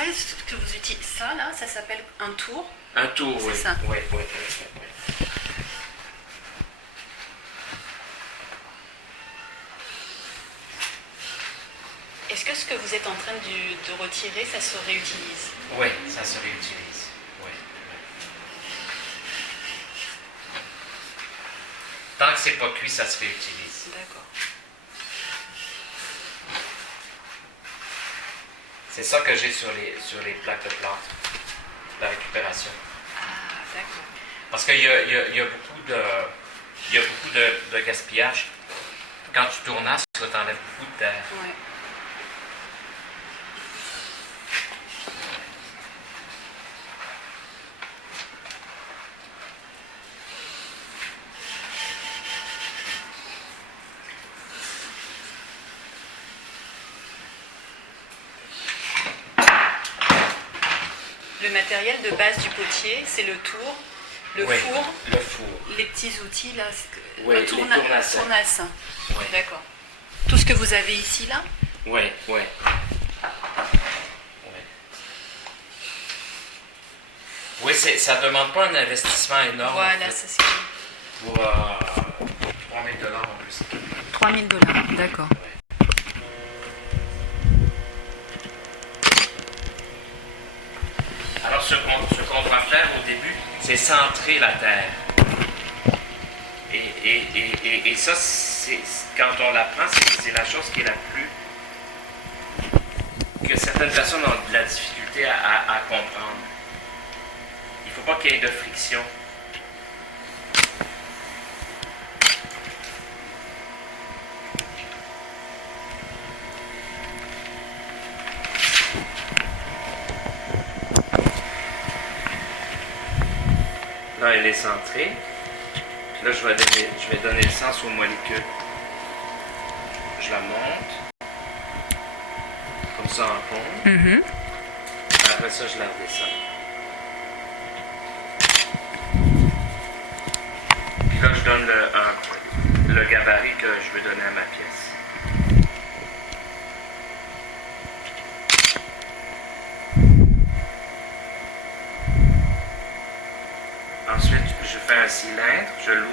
ça, ce que vous utilisez, ça là, ça s'appelle un tour. Un tour, oui. C'est ça. Oui. Est-ce que ce que vous êtes en train de retirer, ça se réutilise? Oui, ça se réutilise. Oui. Tant que c'est pas cuit, ça se réutilise. D'accord. C'est ça que j'ai sur les plaques de plâtre, la récupération. Ah, d'accord. Parce qu'il y a beaucoup de gaspillage. Quand tu tournasses, tu enlèves beaucoup de terre. Ouais. Le matériel de base du potier, c'est le tour, le Oui, four, le four. les petits outils là, Oui, le les tournasse. Oui. D'accord. Tout ce que vous avez ici là? Oui. Oui, ça ne demande pas un investissement énorme. Voilà, en fait. ça c'est Pour 3 000 $ en plus. 3 000 $, d'accord. Alors, ce qu'on va faire au début, c'est centrer la terre. Et ça, quand on l'apprend, c'est la chose qui est la plus... que certaines personnes ont de la difficulté à comprendre. Il ne faut pas qu'il y ait de friction. Là, elle est centrée. Puis là, je vais donner le sens aux molécules. Je la monte. Comme ça en pont. Après ça, je la redescends. Puis là, je donne le gabarit que je veux donner à ma pièce. Ensuite, je fais un cylindre, je l'ouvre.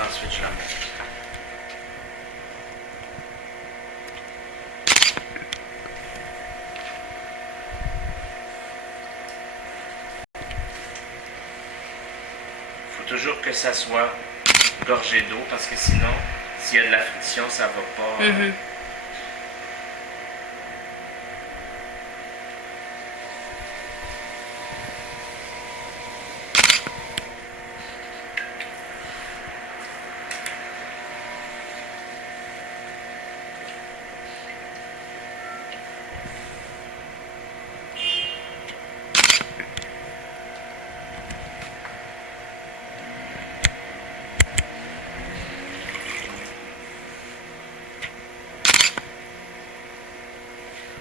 Ensuite, je la monte. Il faut toujours que ça soit gorgé d'eau parce que sinon, s'il y a de la friction, ça ne va pas.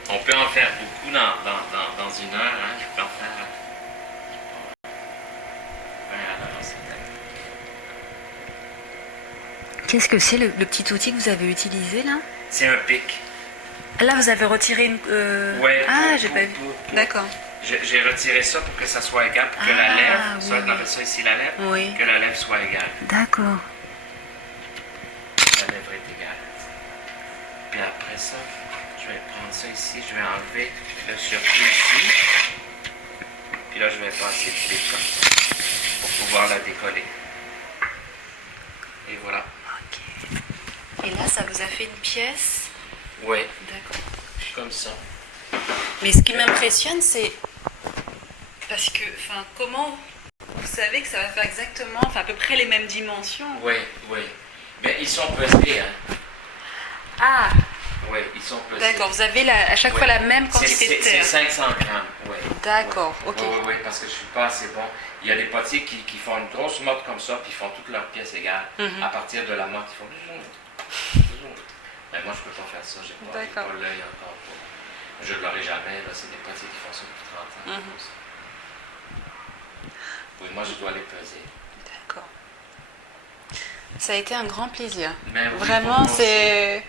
On peut en faire beaucoup dans 1 heure, hein? Je peux en faire. Qu'est-ce que c'est le petit outil que vous avez utilisé là? C'est un pic. Là, vous avez retiré une. Ouais, j'ai pas vu. D'accord. J'ai retiré ça pour que ça soit égal, pour que la lèvre, soit on appelle ça ici la lèvre, Oui. que la lèvre soit égale. D'accord. La lèvre est égale. Puis après ça, je vais prendre ça ici, je vais enlever le surplus ici. Puis là, je vais passer le pic comme ça pour pouvoir la décoller. Et voilà. Ok. Et là, ça vous a fait une pièce? Oui, D'accord. comme ça. Mais ce qui m'impressionne, c'est parce que, enfin, comment vous savez que ça va faire exactement, enfin, à peu près les mêmes dimensions? Oui. Mais ils sont pesés, hein. Ah, Oui, ils sont pesés. d'accord. Vous avez à chaque fois la même quantité de C'est terre. 500 grammes, oui. D'accord, ok. Oui, parce que je ne suis pas assez bon. Il y a des potiers qui font une grosse motte comme ça, puis ils font toutes leurs pièces égales. À partir de la motte, ils font... Mais moi, je ne peux pas faire ça. J'ai pas l'œil encore. Je ne l'aurai jamais. Là, c'est des potiers qui font ça depuis 30 ans. Oui, moi, je dois les peser. D'accord. Ça a été un grand plaisir. Ben oui, vraiment, pour moi c'est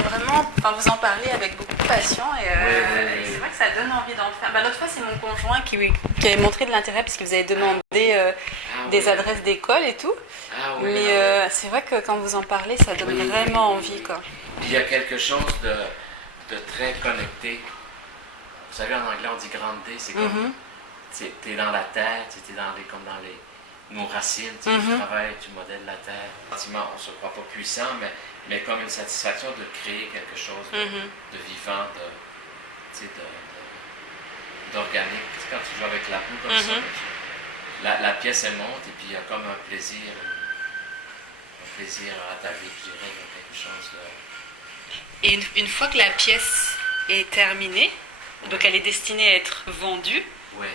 vraiment, enfin, vous en parlez avec beaucoup de passion et Oui. c'est vrai que ça donne envie d'en faire. L'autre fois, c'est mon conjoint qui avait montré de l'intérêt parce que vous avez demandé des adresses d'école et tout. Mais c'est vrai que quand vous en parlez, ça donne vraiment envie, quoi. Puis il y a quelque chose de très connecté. Vous savez, en anglais, on dit grande D, c'est comme, t'es dans la terre, t'es comme dans nos racines, tu travailles, tu modèles la terre. Effectivement, on ne se croit pas puissant, mais comme une satisfaction de créer quelque chose de vivant, d'organique. C'est quand tu joues avec la peau comme ça, la pièce elle monte et puis il y a comme un plaisir atavique, je dirais, quelque chose de... Et une fois que la pièce est terminée, donc elle est destinée à être vendue,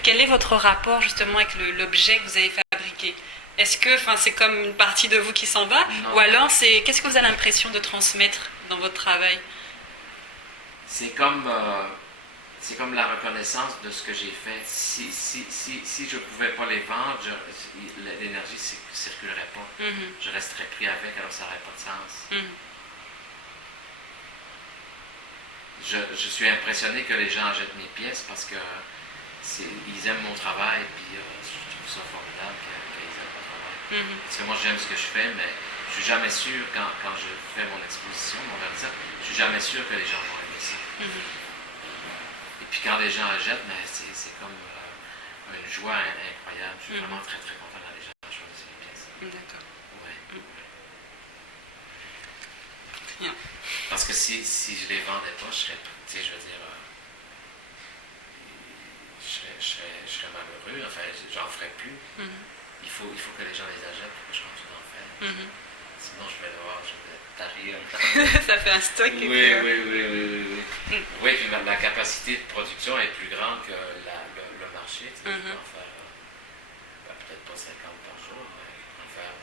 quel est votre rapport justement avec l'objet que vous avez fabriqué? Est-ce que c'est comme une partie de vous qui s'en va? Non. Ou alors qu'est-ce que vous avez l'impression de transmettre dans votre travail? C'est comme la reconnaissance de ce que j'ai fait. Si je ne pouvais pas les vendre, l'énergie ne circulerait pas. Je resterais pris avec, alors ça n'aurait pas de sens. Je suis impressionné que les gens achètent mes pièces parce que ils aiment mon travail et puis je trouve ça formidable qu'ils aiment mon travail. Parce que moi j'aime ce que je fais, mais je suis jamais sûr quand je fais mon exposition, mon vernissage, je suis jamais sûr que les gens vont aimer ça. Et puis quand les gens achètent, c'est comme une joie incroyable. Je suis vraiment très très content quand les gens choisissent mes pièces. D'accord. Ouais. Bien. Parce que si je les vendais pas, je serais, je veux dire, je serais malheureux. Enfin, j'en ferais plus. Il faut que les gens les achètent pour que je continue d'en faire. Sinon, je vais tarir. Ça fait un stock. Oui. Oui, puis la capacité de production est plus grande que le marché. Tu peux en faire peut-être pas 50 par jour, mais en faire.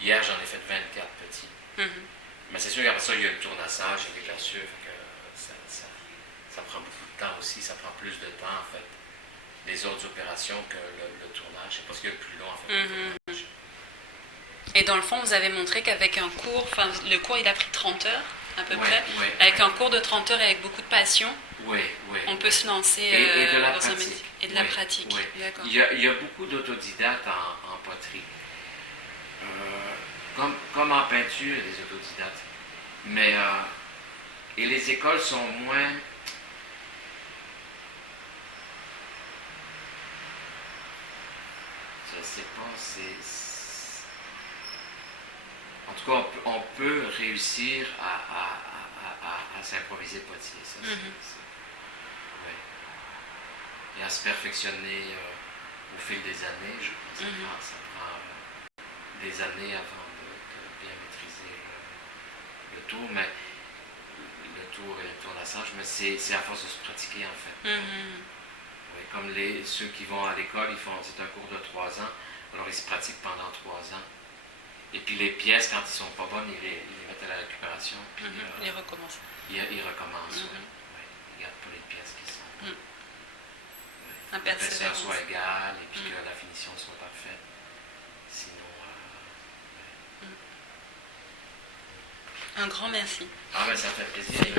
Hier, j'en ai fait 24 petits. Mais c'est sûr qu'après ça, il y a le tournassage, il y a les glaçures, ça prend beaucoup de temps aussi, ça prend plus de temps en fait, les autres opérations que le tournage. Je ne sais pas ce qu'il y a le plus long en fait. Le tournage. Et dans le fond, vous avez montré qu'avec un cours, le cours il a pris 30 heures à peu près, avec un cours de 30 heures et avec beaucoup de passion, on peut se lancer et de la dans pratique. un métier. Et de la pratique. D'accord. Il y a beaucoup d'autodidactes en poterie. Comme en peinture, il y a des autodidactes. Mais et les écoles sont moins. Je ne sais pas, en tout cas, on peut réussir à s'improviser potier. Ça, ouais. Et à se perfectionner au fil des années. Je pense que ça prend des années avant de bien maîtriser le tour, mais le tour et le tournassage, mais c'est à force de se pratiquer en fait. Oui, comme ceux qui vont à l'école, c'est un cours de 3 ans, alors ils se pratiquent pendant 3 ans. Et puis les pièces, quand ils ne sont pas bonnes, ils les mettent à la récupération. Puis, ils recommencent. Ils recommencent, oui. Ils ne gardent pas les pièces qui sont... L'épaisseur soit égale et puis que la finition soit parfaite. Sinon... Un grand merci. Ah ben ça fait plaisir.